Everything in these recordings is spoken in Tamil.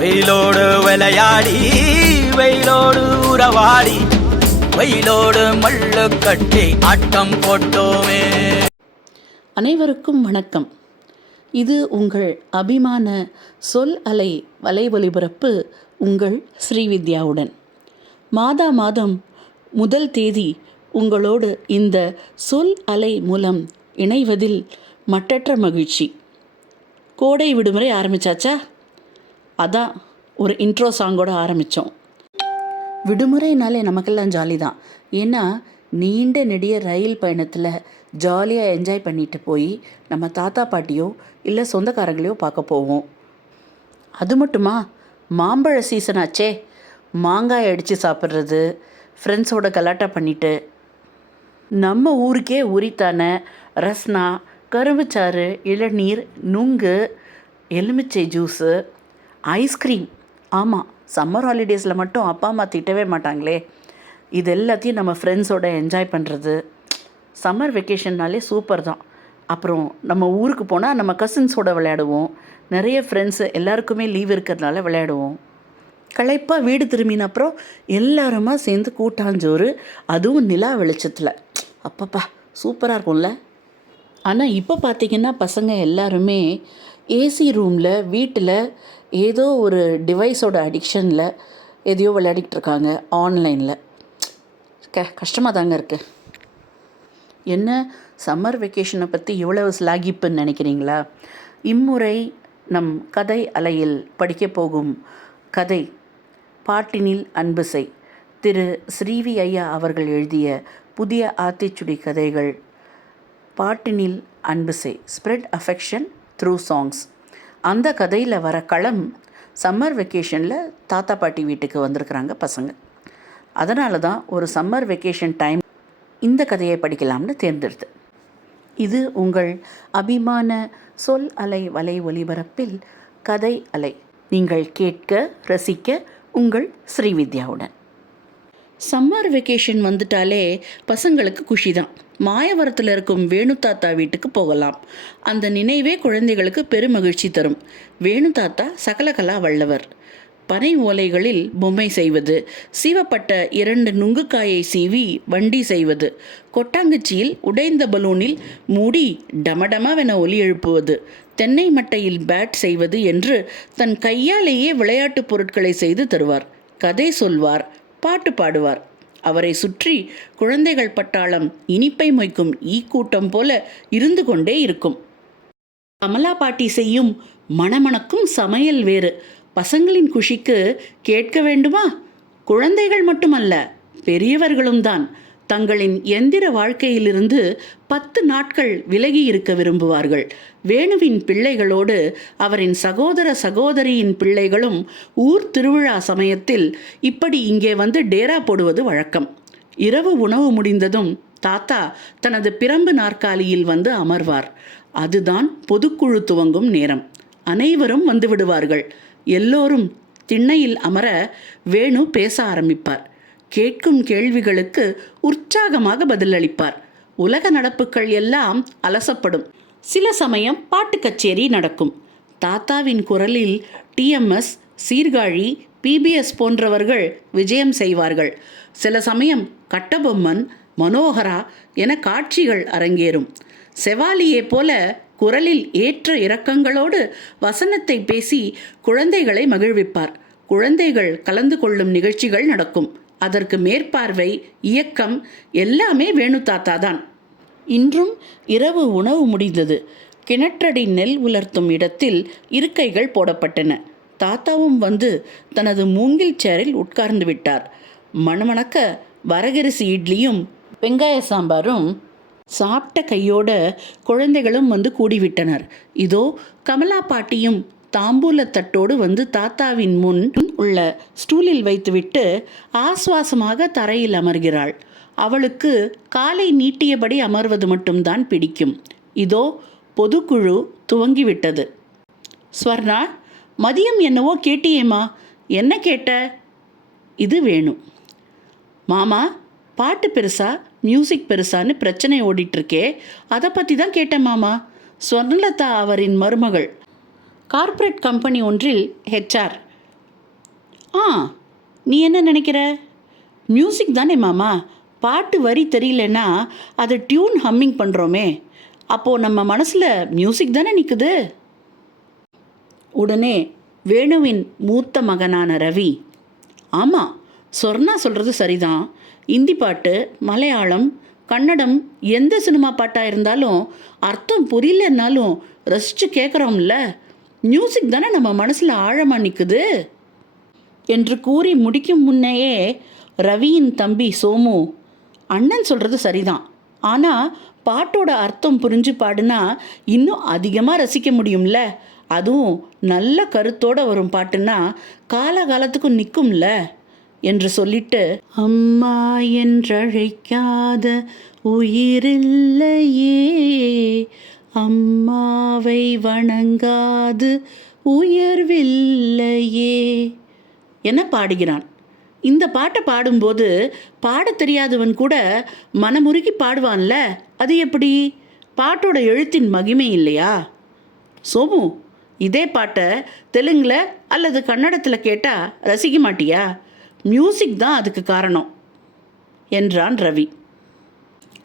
வெயிலோடு விளையாடி வெயிலோடு உறவாடி வெயிலோடு மல்லு கட்டி ஆட்டம் போட்டோமே. அனைவருக்கும் வணக்கம். இது உங்கள் அபிமான சொல் அலை வலை ஒலிபரப்பு உங்கள் ஸ்ரீவித்யாவுடன். மாதம் முதல் தேதி உங்களோடு இந்த சொல் அலை மூலம் இணைவதில் மட்டற்ற மகிழ்ச்சி. கோடை விடுமுறை ஆரம்பித்தாச்சா? அதான் ஒரு இன்ட்ரோ சாங்கோடு ஆரம்பித்தோம். விடுமுறைனாலே நமக்கெல்லாம் ஜாலி தான். ஏன்னா நீண்ட நெடிய ரயில் பயணத்தில் ஜாலியாக என்ஜாய் பண்ணிட்டு போய் நம்ம தாத்தா பாட்டியோ இல்லை சொந்தக்காரங்களையோ பார்க்க போவோம். அது மட்டுமா, மாம்பழ சீசன் ஆச்சே, மாங்காய் அடித்து சாப்பிட்றது, ஃப்ரெண்ட்ஸோட கலாட்டா பண்ணிட்டு நம்ம ஊருக்கே உரித்தான ரஸ்னா, கரும்புச்சாறு, இளநீர், நுங்கு, எலுமிச்சை ஜூஸு, ஐஸ்கிரீம். ஆமாம், சம்மர் ஹாலிடேஸில் மட்டும் அப்பா அம்மா திட்டவே மாட்டாங்களே. இது எல்லாத்தையும் நம்ம ஃப்ரெண்ட்ஸோட என்ஜாய் பண்ணுறது. சம்மர் வெக்கேஷன்னாலே சூப்பர் தான். அப்புறம் நம்ம ஊருக்கு போனால் நம்ம கசின்ஸோடு விளையாடுவோம். நிறைய ஃப்ரெண்ட்ஸு எல்லாருக்குமே லீவ் இருக்கிறதுனால விளையாடுவோம். களைப்பாக வீடு திரும்பின அப்புறம் எல்லாருமா சேர்ந்து கூட்டாஞ்சோறு, அதுவும் நிலா வெளிச்சத்தில். அப்பப்பா சூப்பராக இருக்கும்ல. ஆனால் இப்போ பார்த்திங்கன்னா பசங்க எல்லாருமே ஏசி ரூமில் வீட்டில் ஏதோ ஒரு டிவைஸோட அடிக்ஷனில் எதையோ விளையாடிக்கிட்டு இருக்காங்க ஆன்லைனில். கஷ்டமாக தாங்க இருக்குது. என்ன சம்மர் வெக்கேஷனை பற்றி இவ்வளவு ஸ்லாகிப்புன்னு நினைக்கிறீங்களா? இம்முறை நம் கதை அலையில் படிக்க போகும் கதை பாட்டினில் அன்பு செய். திரு ஸ்ரீவி ஐயா அவர்கள் எழுதிய புதிய ஆத்திச்சுடி கதைகள். பாட்டினில் அன்பு செய், ஸ்ப்ரெட் அஃபெக்ஷன் த்ரூ சாங்ஸ். அந்த கதையில் வர களம் சம்மர் வெக்கேஷனில் தாத்தா பாட்டி வீட்டுக்கு வந்திருக்கிறாங்க பசங்க. அதனால தான் ஒரு சம்மர் வெக்கேஷன் டைம் இந்த கதையை படிக்கலாம்னு தேர்ந்தெடுத்து. இது உங்கள் அபிமான சொல் அலை வலை ஒலிபரப்பில் கதை அலை. நீங்கள் கேட்க ரசிக்க உங்கள் ஸ்ரீவித்யாவுடன். சம்மர் வெக்கேஷன் வந்துட்டாலே பசங்களுக்கு குஷி தான். மாயவரத்தில் இருக்கும் வேணு தாத்தா வீட்டுக்கு போகலாம். அந்த நினைவே குழந்தைகளுக்கு பெருமகிழ்ச்சி தரும். வேணு தாத்தா சகலகலா வல்லவர். பனை ஓலைகளில் பொம்மை செய்வது, சீவப்பட்ட 2 நுங்குக்காயை சீவி வண்டி செய்வது, கொட்டாங்குச்சியில் உடைந்த பலூனில் மூடி டமடமவென ஒலி எழுப்புவது, தென்னை மட்டையில் பேட் செய்வது என்று தன் கையாலேயே விளையாட்டுப் பொருட்களை செய்து தருவார். கதை சொல்வார், பாட்டு பாடுவார். அவரை சுற்றி குழந்தைகள் பட்டாளம் இனிப்பை மொய்க்கும் ஈக்கூட்டம் போல இருந்து கொண்டே இருக்கும். கமலா பாட்டி செய்யும் மணமணக்கும் சமையல் வேறு. பசங்களின் குஷிக்கு கேட்க வேண்டுமா? குழந்தைகள் மட்டுமல்ல, பெரியவர்களும் தான் தங்களின் எந்திர வாழ்க்கையிலிருந்து 10 நாட்கள் விலகி இருக்க விரும்புவார்கள். வேணுவின் பிள்ளைகளோடு அவரின் சகோதர சகோதரியின் பிள்ளைகளும் ஊர் திருவிழா சமயத்தில் இப்படி இங்கே வந்து டேரா போடுவது வழக்கம். இரவு உணவு முடிந்ததும் தாத்தா தனது பிரம்பு நாற்காலியில் வந்து அமர்வார். அதுதான் பொதுக்குழு துவங்கும் நேரம். அனைவரும் வந்து விடுவார்கள். எல்லோரும் திண்ணையில் அமர வேணு பேச ஆரம்பிப்பார். கேட்கும் கேள்விகளுக்கு உற்சாகமாக பதிலளிப்பார். உலக நடப்புகள் எல்லாம் அலசப்படும். சில சமயம் பாட்டு கச்சேரி நடக்கும். தாத்தாவின் குரலில் டிஎம்எஸ், சீர்காழி, பிபிஎஸ் போன்றவர்கள் விஜயம் செய்வார்கள். சில சமயம் கட்டபொம்மன், மனோகரா என காட்சிகள் அரங்கேறும். செவாலியே போல குரலில் ஏற்ற இறக்கங்களோடு வசனத்தை பேசி குழந்தைகளை மகிழ்விப்பார். குழந்தைகள் கலந்து கொள்ளும் நிகழ்ச்சிகள் நடக்கும். அதற்கு மேற்பார்வை, இயக்கம் எல்லாமே வேணு தாத்தா தான். இன்றும் இரவு உணவு முடிந்தது. கிணற்றடி நெல் உலர்த்தும் இடத்தில் இருக்கைகள் போடப்பட்டன. தாத்தாவும் வந்து தனது மூங்கில் சேரில் உட்கார்ந்து விட்டார். மணமணக்க வரகரிசி இட்லியும் வெங்காய சாம்பாரும் சாப்பிட்ட கையோட குழந்தைகளும் வந்து கூடிவிட்டனர். இதோ கமலா பாட்டியும் தாம்பூலத்தட்டோடு வந்து தாத்தாவின் முன் உள்ள ஸ்டூலில் வைத்துவிட்டு ஆஸ்வாசமாக தரையில் அமர்கிறாள். அவளுக்கு காலை நீட்டியபடி அமர்வது மட்டும்தான் பிடிக்கும். இதோ பொதுக்குழு துவங்கிவிட்டது. ஸ்வர்ணா, மதியம் என்னவோ கேட்டியேம்மா, என்ன கேட்ட? இது வேணு. மாமா, பாட்டு பெருசா மியூசிக் பெருசான்னு பிரச்சனை ஓடிட்டுருக்கே, அதை பற்றி தான் கேட்டேன் மாமா. ஸ்வர்ணலதா அவரின் மருமகள். கார்ப்பரேட் கம்பெனி ஒன்றில் ஹெச்ஆர். ஆ, நீ என்ன நினைக்கிற? மியூசிக் தானே மாமா. பாட்டு வரி தெரியலன்னா அதை டியூன் ஹம்மிங் பண்ணுறோமே, அப்போது நம்ம மனசில் மியூசிக் தானே நிற்குது. உடனே வேணுவின் மூத்த மகனான ரவி, ஆமாம், சொர்ணா சொல்கிறது சரிதான். இந்தி பாட்டு, மலையாளம், கன்னடம், எந்த சினிமா பாட்டாக இருந்தாலும் அர்த்தம் புரியலன்னாலும் ரசித்து கேட்குறோம்ல, மியூசிக் தானே நம்ம மனசில் ஆழமாக நிற்குது என்று கூறி முடிக்கும் முன்னையே ரவியின் தம்பி சோமு, அண்ணன் சொல்கிறது சரிதான், ஆனால் பாட்டோட அர்த்தம் புரிஞ்சு பாடுனா இன்னும் அதிகமாக ரசிக்க முடியும்ல, அதுவும் நல்ல கருத்தோடு வரும் பாட்டுன்னா காலகாலத்துக்கும் நிற்கும்ல என்று சொல்லிட்டு, அம்மா என்றழைக்காத உயிரில்லையே, அம்மாவை வணங்காது உயர்வில்லையே என பாடுகிறான். இந்த பாட்டை பாடும்போது பாட தெரியாதவன் கூட மனமுருகி பாடுவான்ல, அது எப்படி? பாட்டோட எழுத்தின் மகிமை இல்லையா? சோமு, இதே பாட்டை தெலுங்கில் அல்லது கன்னடத்தில் கேட்டால் ரசிக்க மாட்டியா? மியூசிக் தான் அதுக்கு காரணம் என்றான் ரவி.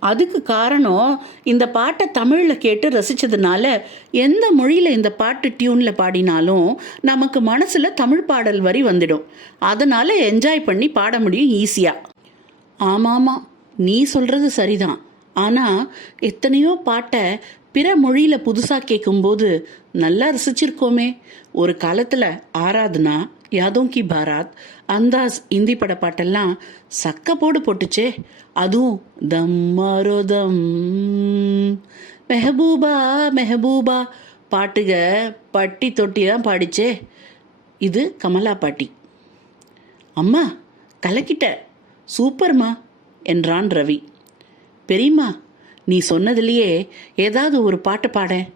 அதுக்கு காரணம், இந்த பாட்டை தமிழில் கேட்டு ரசித்ததுனால எந்த மொழியில் இந்த பாட்டு டியூனில் பாடினாலும் நமக்கு மனசில் தமிழ் பாடல் வரி வந்துடும். அதனால் என்ஜாய் பண்ணி பாட முடியும் ஈஸியாக. ஆமாம், நீ சொல்கிறது சரிதான். ஆனால் எத்தனையோ பாட்டை பிற மொழியில் புதுசாக கேட்கும்போது நல்லா ரசிச்சிருக்கோமே. ஒரு காலத்தில் ஆராதனா, யாதோं की பாராத், அந்தாஸ் இந்தி பட பாட்டெல்லாம் சக்க போட்டுச்சே. அதுவும் தம்மாரோ தம், மெஹபூபா மெஹபூபா பாட்டுக பட்டி தொட்டி தான் பாடிச்சே. இது கமலா பாட்டி. அம்மா கலக்கிட்ட, சூப்பர்மா என்றான் ரவி. பெரியம்மா, நீ சொன்னதுலேயே ஏதாவது ஒரு பாட்டு பாடேன்.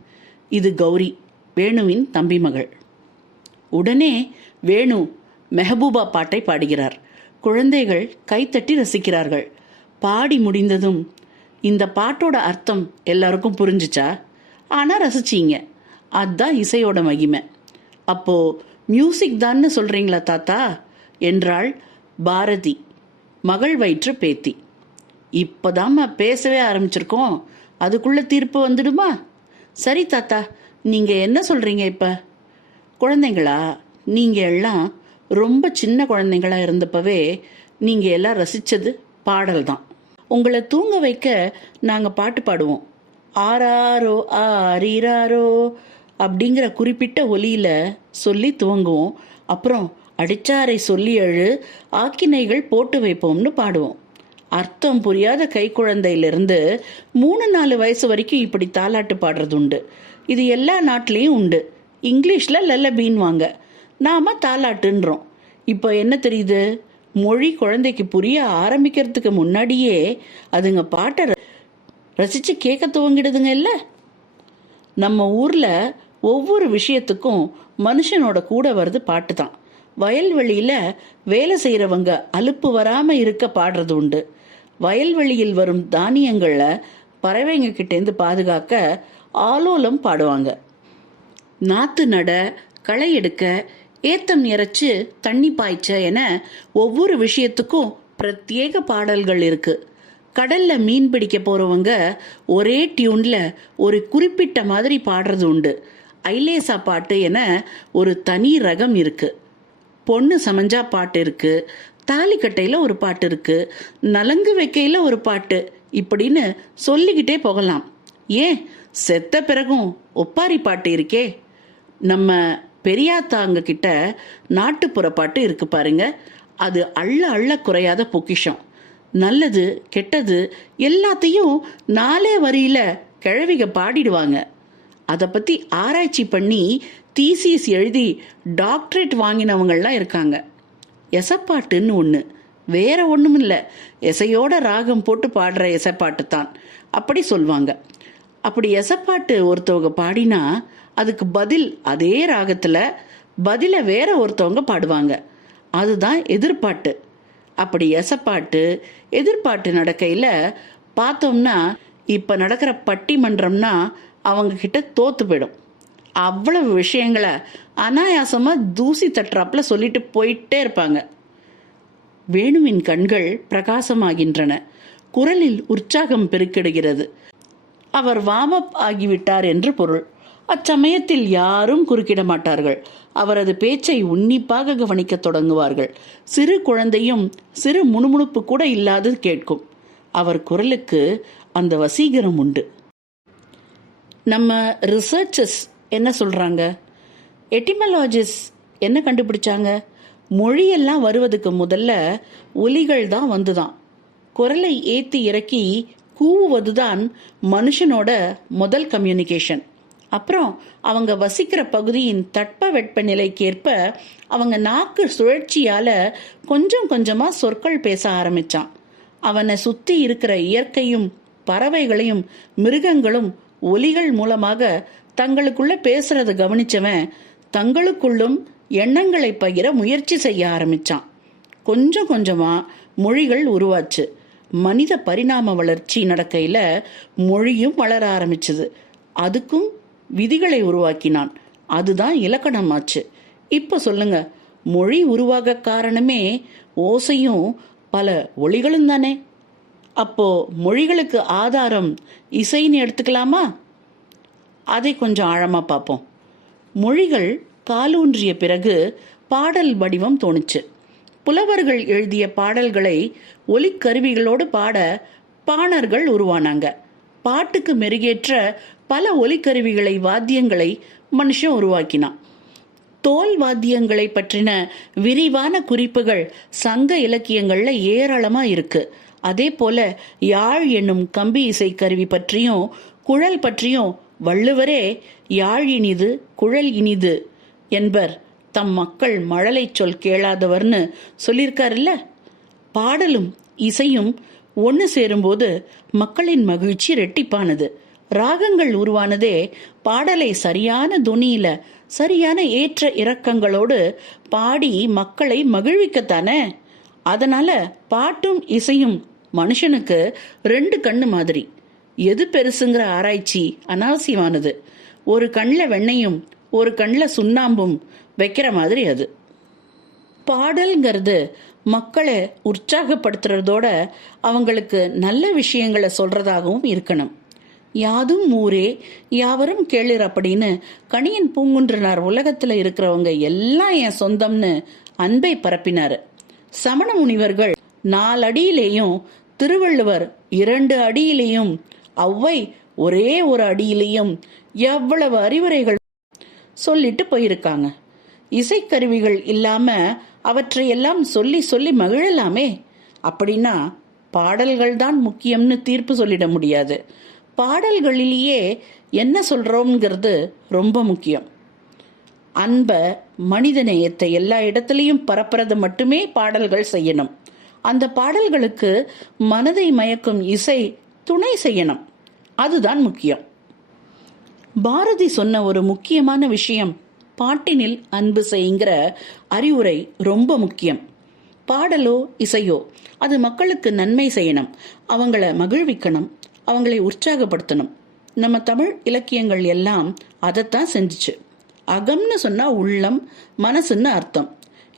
இது கௌரி, வேணுவின் தம்பி மகள். உடனே வேணு மெஹபூபா பாட்டை பாடுகிறார். குழந்தைகள் கைத்தட்டி ரசிக்கிறார்கள். பாடி முடிந்ததும், இந்த பாட்டோட அர்த்தம் எல்லாருக்கும் புரிஞ்சிச்சா? ஆனால் ரசிச்சிங்க, அதுதான் இசையோட மகிமை. அப்போது மியூசிக் தான்னு சொல்கிறீங்களா தாத்தா என்றாள் பாரதி, மகள் வயிற்று பேத்தி. இப்போதாம்மா பேசவே ஆரம்பிச்சிருக்கோம், அதுக்குள்ளே தீர்ப்பு வந்துடுமா? சரி தாத்தா, நீங்கள் என்ன சொல்கிறீங்க இப்போ? குழந்தைங்களா, நீங்கள் எல்லாம் ரொம்ப சின்ன குழந்தைங்களா இருந்தப்பவே நீங்கள் எல்லாம் ரசித்தது பாடல் தான். உங்களை தூங்க வைக்க நாங்கள் பாட்டு பாடுவோம். ஆராரோ ஆரீராரோ அப்படிங்கிற குறிப்பிட்ட ஒலியில் சொல்லி துவங்குவோம். அப்புறம் அடிச்சாரை சொல்லி எழு, ஆக்கினைகள் போட்டு வைப்போம்னு பாடுவோம். அர்த்தம் புரியாத கை குழந்தையிலிருந்து 3-4 வயசு வரைக்கும் இப்படி தாலாட்டு பாடுறது உண்டு. இது எல்லா நாட்டிலையும் உண்டு. இங்கிலீஷில் லல்லபீன் வாங்க, நாம் தாலாட்டுன்றோம். இப்போ என்ன தெரியுது? மொழி குழந்தைக்கு புரிய ஆரம்பிக்கிறதுக்கு முன்னாடியே அதுங்க பாட்டை ரசித்து கேட்க துவங்கிடுதுங்க இல்லை? நம்ம ஊரில் ஒவ்வொரு விஷயத்துக்கும் மனுஷனோட கூட வருது பாட்டு தான். வயல்வெளியில் வேலை செய்கிறவங்க அலுப்பு வராமல் இருக்க பாடுறது உண்டு. வயல்வெளியில் வரும் தானியங்களை பறவைங்க கிட்டேருந்து பாதுகாக்க ஆலோலம் பாடுவாங்க. நாற்று நட, களை எடுக்க, ஏத்தம் இறைச்சு, தண்ணி பாய்ச்ச என ஒவ்வொரு விஷயத்துக்கும் பிரத்யேக பாடல்கள் இருக்கு. கடல்ல மீன் பிடிக்க போறவங்க ஒரே டியூன்ல ஒரு குறிப்பிட்ட மாதிரி பாடுறது உண்டு. ஐலேசா பாட்டு என ஒரு தனி ரகம் இருக்கு. பொண்ணு சமஞ்சா பாட்டு இருக்கு, தாலிக்கட்டையில் ஒரு பாட்டு இருக்கு, நலங்கு வைக்கையில் ஒரு பாட்டு, இப்படின்னு சொல்லிக்கிட்டே போகலாம். ஏன், செத்த பிறகும் ஒப்பாரி பாட்டு இருக்கே. நம்ம பெரியாத்தாங்க கிட்ட நாட்டுப்புற பாட்டு இருக்கு பாருங்க, அது அள்ள அள்ள குறையாத பொக்கிஷம். நல்லது கெட்டது எல்லாத்தையும் 4 வரியில கிழவிக பாடிடுவாங்க. அதை பற்றி ஆராய்ச்சி பண்ணி தீசிஸ் எழுதி டாக்டரேட் வாங்கினவங்கள்லாம் இருக்காங்க. எசப்பாட்டுன்னு ஒன்று, வேற ஒன்றும் இல்லை, எசையோட ராகம் போட்டு பாடுற எசப்பாட்டு தான் அப்படி சொல்லுவாங்க. அப்படி எசப்பாட்டு ஒருத்தவங்க பாடினா அதுக்கு பதில் அதே ராகத்தில் பதிலை வேற ஒருத்தவங்க பாடுவாங்க. அதுதான் எதிர்பாட்டு. அப்படி எசப்பாட்டு எதிர்பாட்டு நடக்கையில் பார்த்தோம்னா, இப்போ நடக்கிற பட்டிமன்றம்னா அவங்க கிட்ட தோத்து போயிடும். அவ்வளவு விஷயங்களை அனாயாசமாக தூசி தட்டுறாப்புல சொல்லிட்டு போயிட்டே இருப்பாங்க. வேணுவின் கண்கள் பிரகாசமாகின்றன. குரலில் உற்சாகம் பெருக்கிடுகிறது. அவர் வார்ம் ஆகிவிட்டார் என்று பொருள். அச்சமயத்தில் யாரும் குறுக்கிட மாட்டார்கள். அவரது பேச்சை உன்னிப்பாக கவனிக்க தொடங்குவார்கள். சிறு குழந்தையும் சிறு முணுமுணுப்பு கூட இல்லாது கேட்கும். அவர் குரலுக்கு அந்த வசீகரம் உண்டு. நம்ம ரிசர்ச்சர்ஸ் என்ன சொல்றாங்க? எட்டிமாலஜிஸ்ட் என்ன கண்டுபிடிச்சாங்க? மொழியெல்லாம் வருவதுக்கு முதல்ல ஒலிகள் தான் வந்துதான். குரலை ஏற்றி இறக்கி கூவுவதுதான் மனுஷனோட முதல் கம்யூனிகேஷன். அப்புறம் அவங்க வசிக்கிற பகுதியின் தட்ப வெப்பநிலைக்கேற்ப அவங்க நாக்கு சுழற்சியால கொஞ்சம் கொஞ்சமா சொற்கள் பேச ஆரம்பிச்சான். அவனை சுத்தி இருக்கிற இயற்கையும் பறவைகளையும் மிருகங்களும் ஒலிகள் மூலமாக தங்களுக்குள்ள பேசுறத கவனிச்சவன் தங்களுக்குள்ளும் எண்ணங்களை பகிர முயற்சி செய்ய ஆரம்பிச்சான். கொஞ்சம் கொஞ்சமா மொழிகள் உருவாச்சு. மனித பரிணாம வளர்ச்சி நடக்கையில மொழியும் வளர ஆரம்பிச்சது. அதுக்கும் விதிகளை உருவாக்கினான். அதுதான் இலக்கணமாச்சு. இப்ப சொல்லுங்க, மொழி உருவாக காரணமே ஓசையும் பல ஒலிகளும் தானே. அப்போ மொழிகளுக்கு ஆதாரம் இசைன்னு எடுத்துக்கலாமா? அதை கொஞ்சம் ஆழமா பார்ப்போம். மொழிகள் காலூன்றிய பிறகு பாடல் வடிவம் தோணுச்சு. புலவர்கள் எழுதிய பாடல்களை ஒலிக்கருவிகளோடு பாட பாணர்கள் உருவானாங்க. பாட்டுக்கு மெருகேற்ற பல ஒலிக்கருவிகளை வாத்தியங்களை மனுஷன் உருவாக்கினான். தோல் வாத்தியங்களை பற்றின விரிவான குறிப்புகள் சங்க இலக்கியங்கள்ல ஏராளமா இருக்கு. அதே போல யாழ் என்னும் கம்பி இசை கருவி பற்றியும் குழல் பற்றியும் வள்ளுவரே யாழ் இனிது குழல் இனிது என்பர் தம் மக்கள் மழலை சொல் கேளாதவர்னு சொல்லியிருக்காருல்ல. பாடலும் இசையும் ஒன்று சேரும்போது மக்களின் மகிழ்ச்சி ரெட்டிப்பானது. ராகங்கள் உருவானதே பாடலை சரியான துணியில சரியான ஏற்ற இறக்கங்களோடு பாடி மக்களை மகிழ்விக்கத்தானே. அதனால பாட்டும் இசையும் மனுஷனுக்கு 2 கண்ணு மாதிரி. எது பெருசுங்கிற ஆராய்ச்சி அனாவசியமானது. ஒரு கண்ணில் வெண்ணையும் ஒரு கண்ணில் சுண்ணாம்பும் வைக்கிற மாதிரி அது. பாடல்ங்கிறது மக்களை உற்சாகப்படுத்துறதோட அவங்களுக்கு நல்ல விஷயங்களை சொல்றதாகவும் இருக்கணும். யாதும் ஊரே யாவரும் கேளிர் அப்படின்னு கணியன் பூங்குன்றனார் உலகத்துல இருக்கிறவங்க எல்லாம் என் சொந்தம்னு அன்பை பரப்பினாரு. சமண முனிவர்கள் 4 அடியிலேயும், திருவள்ளுவர் 2 அடியிலேயும், ஔவை ஒரே ஒரு அடியிலேயும் எவ்வளவு அறிவுரைகள் சொல்லிட்டு போயிருக்காங்க. இசைக்கருவிகள் இல்லாம அவற்றை எல்லாம் சொல்லி சொல்லி மகிழலாமே. அப்படின்னா பாடல்கள் தான் முக்கியம்னு தீர்ப்பு சொல்லிட முடியாது. பாடல்களிலேயே என்ன சொல்றோம்ங்கிறது ரொம்ப முக்கியம். அன்பை, மனித நேயத்தை எல்லா இடத்துலையும் பரப்புறது மட்டுமே பாடல்கள் செய்யணும். அந்த பாடல்களுக்கு மனதை மயக்கும் இசை துணை செய்யணும். அதுதான் முக்கியம். பாரதி சொன்ன ஒரு முக்கியமான விஷயம், பாட்டினில் அன்பு செய்கிற அறிவுரை ரொம்ப முக்கியம். பாடலோ இசையோ அது மக்களுக்கு நன்மை செய்யணும், அவங்கள மகிழ்விக்கணும், அவங்களை உற்சாகப்படுத்தணும். நம்ம தமிழ் இலக்கியங்கள் எல்லாம் அதைத்தான் செஞ்சுச்சு. அகம்னு சொன்னா உள்ளம், மனசுன்னு அர்த்தம்.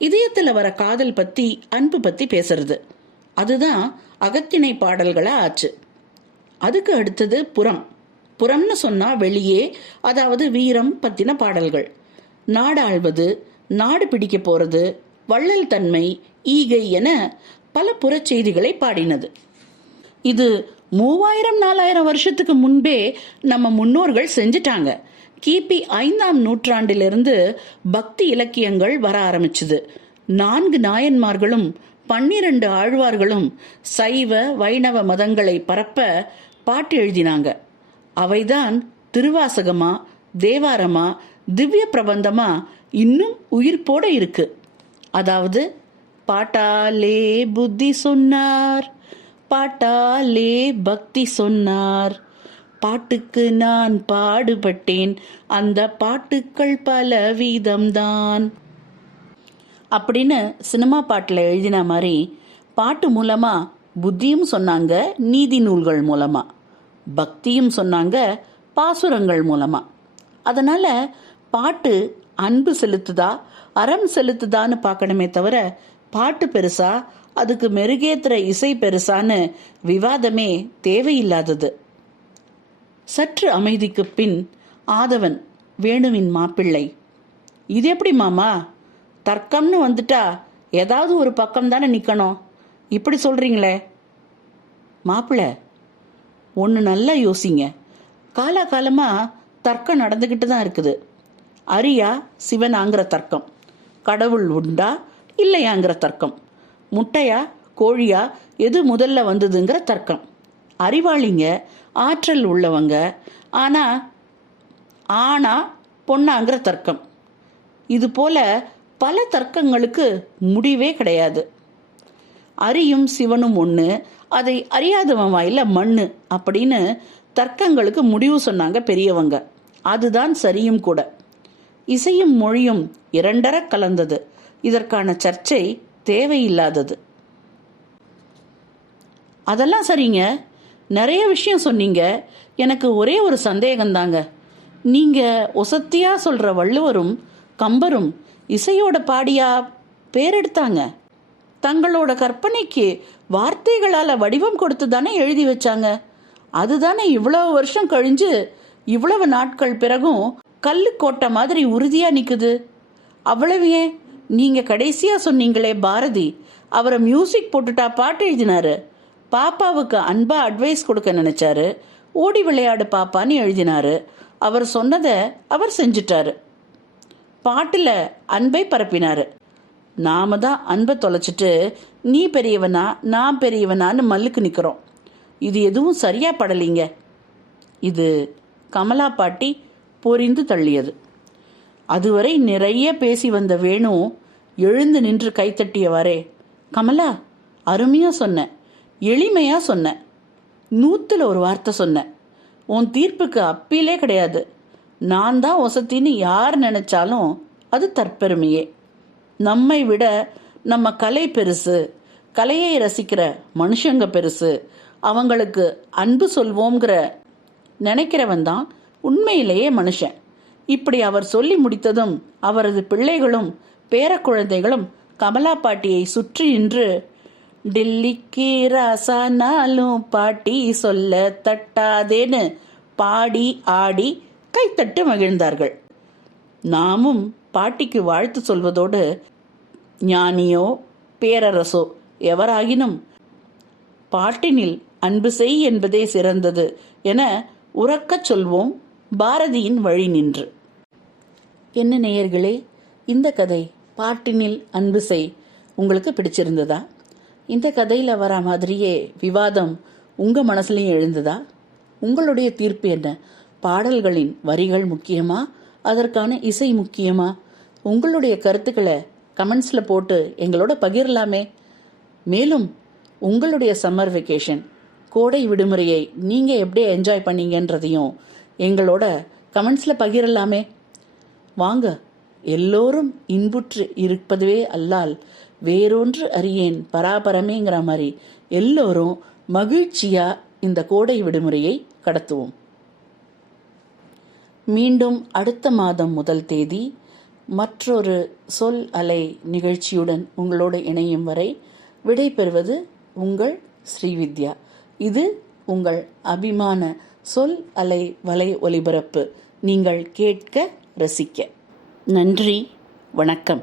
இதயத்துல வர காதல் பத்தி, அன்பு பத்தி பேசுறது, அதுதான் அகத்திணை பாடல்களா ஆச்சு. அதுக்கு அடுத்தது புறம். புறம்னு சொன்னா வெளியே, அதாவது வீரம் பத்தின பாடல்கள். நாடாள்வது, நாடு பிடிக்க போறது, வள்ளல் தன்மை, ஈகை என பல புறச்செய்திகளை பாடினது. இது 3000-4000 வருஷத்துக்கு முன்பே நம்ம முன்னோர்கள் செஞ்சிட்டாங்க. கிபி 5ஆம் நூற்றாண்டிலிருந்து பக்தி இலக்கியங்கள் வர ஆரம்பிச்சுது. 4 நாயன்மார்களும் 12 ஆழ்வார்களும் சைவ வைணவ மதங்களை பரப்ப பாட்டு எழுதினாங்க. அவைதான் திருவாசகமா, தேவாரமா, திவ்ய பிரபந்தமா இன்னும் உயிர்ப்போட இருக்கு. அதாவது பாட்டாலே புத்தி சொன்னார், பாட்டாலே பக்தி சொன்னார், பாட்டுக்கு நான் பாடுபட்டேன், அந்த பாட்டுக்கள் பல வீதம்தான் அப்படின்னு சினிமா பாட்டில் எழுதின மாதிரி பாட்டு மூலமா புத்தியும் சொன்னாங்க, நீதி நூல்கள் மூலமா பக்தியும் சொன்னாங்க, பாசுரங்கள் மூலமா. அதனால் பாட்டு அன்பு செலுத்துதா அறம் செலுத்துதான்னு பார்க்கணுமே தவிர பாட்டு பெருசா அதுக்கு மெருகேத்துற இசை பெருசான்னு விவாதமே தேவையில்லாதது. சற்று அமைதிக்கு பின் ஆதவன் வேணுவின் மாப்பிள்ளை, இது எப்படி மாமா, தர்க்கம்னு வந்துட்டா ஏதாவது ஒரு பக்கம் தானே நிற்கணும், இப்படி சொல்றீங்களே? மாப்பிள்ளை, ஒன்று நல்லா யோசிங்க. காலாகாலமாக தர்க்கம் நடந்துக்கிட்டு தான் இருக்குது. அரியா சிவனாங்கிற தர்க்கம், கடவுள் உண்டா இல்லையாங்கிற தர்க்கம், முட்டையா கோழியா எது முதல்ல வந்ததுங்கிற தர்க்கம். அறிவாளிங்க, ஆற்றல் உள்ளவங்க, ஆனா பொண்ணாங்கிற தர்க்கம். இது போல பல தர்க்கங்களுக்கு முடிவே கிடையாது. அரியும் சிவனும் ஒன்று, அதை அறியாதவன் வாயில மண்ணு அப்படின்னு தர்க்கங்களுக்கு முடிவு சொன்னாங்க பெரியவங்க. அதுதான் சரியும் கூட. இசையும் மொழியும் இரண்டர கலந்தது. இதற்கான சர்ச்சை தேவையில்லாதது. அதெல்லாம் சரிங்க, நிறைய விஷயம் சொன்னீங்க. எனக்கு ஒரே ஒரு சந்தேகம்தாங்க. நீங்கள் ஒசத்தியா சொல்கிற வள்ளுவரும் கம்பரும் இசையோட பாடியா பேரெடுத்தாங்க? தங்களோட கற்பனைக்கு வார்த்தைகளால் வடிவம் கொடுத்து தானே எழுதி வச்சாங்க. அதுதானே இவ்வளவு வருஷம் கழிஞ்சு இவ்வளவு நாட்கள் பிறகும் கல்லு கோட்டை மாதிரி உறுதியாக நிற்குது. அவ்வளவு ஏன், நீங்கள் கடைசியாக சொன்னீங்களே பாரதி, அவரை மியூசிக் போட்டுட்டா பாட்டு எழுதினாரு. பாப்பாவுக்கு அன்பா அட்வைஸ் கொடுக்க நினைச்சாரு. ஓடி விளையாடு பாப்பான்னு எழுதினாரு. அவர் சொன்னதை அவர் செஞ்சிட்டாரு. பாட்டில் அன்பை பரப்பினாரு. நாம தான் அன்பை தொலைச்சிட்டு நீ பெரியவனா நான் பெரியவனான்னு மல்லுக்கு நிற்கிறோம். இது எதுவும் சரியா படலிங்க. இது கமலா பாட்டி பொரிந்து தள்ளியது. அதுவரை நிறைய பேசி வந்த வேணு எழுந்து நின்று கைத்தட்டியவாறே, கமலா, அருமையாக சொன்ன, எளிமையாக சொன்ன, 100ல் ஒரு வார்த்தை சொன்ன. உன் தீர்ப்புக்கு அப்பீலே கிடையாது. நான் தான் ஒசத்தின்னு யார் நினைச்சாலும் அது தற்பெருமையே. நம்மை விட நம்ம கலை பெருசு, கலையை ரசிக்கிற மனுஷங்க பெருசு, அவங்களுக்கு அன்பு சொல்வோங்கிற நினைக்கிறவன் தான் உண்மையிலேயே மனுஷன். இப்படி அவர் சொல்லி முடித்ததும் அவரது பிள்ளைகளும் பேரக்குழந்தைகளும் கமலா பாட்டியை சுற்றி நின்று டில்லிக்கு ராசானாலும் பாட்டி சொல்ல தட்டாதேன்னு பாடி ஆடி கைத்தட்டு மகிழ்ந்தார்கள். நாமும் பாட்டிக்கு வாழ்த்து சொல்வதோடு ஞானியோ பேரரசோ எவராகினும் பாட்டினில் அன்பு செய் என்பதே சிறந்தது என உரக்கச் சொல்வோம் பாரதியின் வழி நின்று. என்ன நேயர்களே, இந்த கதை பாட்டினில் அன்பு செய் உங்களுக்கு பிடிச்சிருந்ததா? இந்த கதையில் வர மாதிரியே விவாதம் உங்கள் மனசுலையும் எழுந்ததா? உங்களுடைய தீர்ப்பு என்ன? பாடல்களின் வரிகள் முக்கியமா, அதற்கான இசை முக்கியமா? உங்களுடைய கருத்துக்களை கமெண்ட்ஸில் போட்டு எங்களோட பகிரலாமே. மேலும் உங்களுடைய சம்மர் வெக்கேஷன், கோடை விடுமுறையை நீங்கள் எப்படி என்ஜாய் பண்ணீங்கன்றதையும் எங்களோட கமெண்ட்ஸில் பகிரலாமே. வாங்க, எல்லோரும் இன்புற்று இருப்பதுவே அல்லால் வேறொன்று அறியேன் பராபரமேங்கிற மாதிரி எல்லோரும் மகிழ்ச்சியாக இந்த கோடை விடுமுறையை கடத்துவோம். மீண்டும் அடுத்த மாதம் 1 தேதி மற்றொரு சொல் அலை நிகழ்ச்சியுடன் உங்களோடு இணையும் வரை விடை பெறுவது உங்கள் ஸ்ரீவித்யா. இது உங்கள் அபிமான சொல் அலை வலை ஒலிபரப்பு. நீங்கள் கேட்க ரசிக்க. நன்றி, வணக்கம்.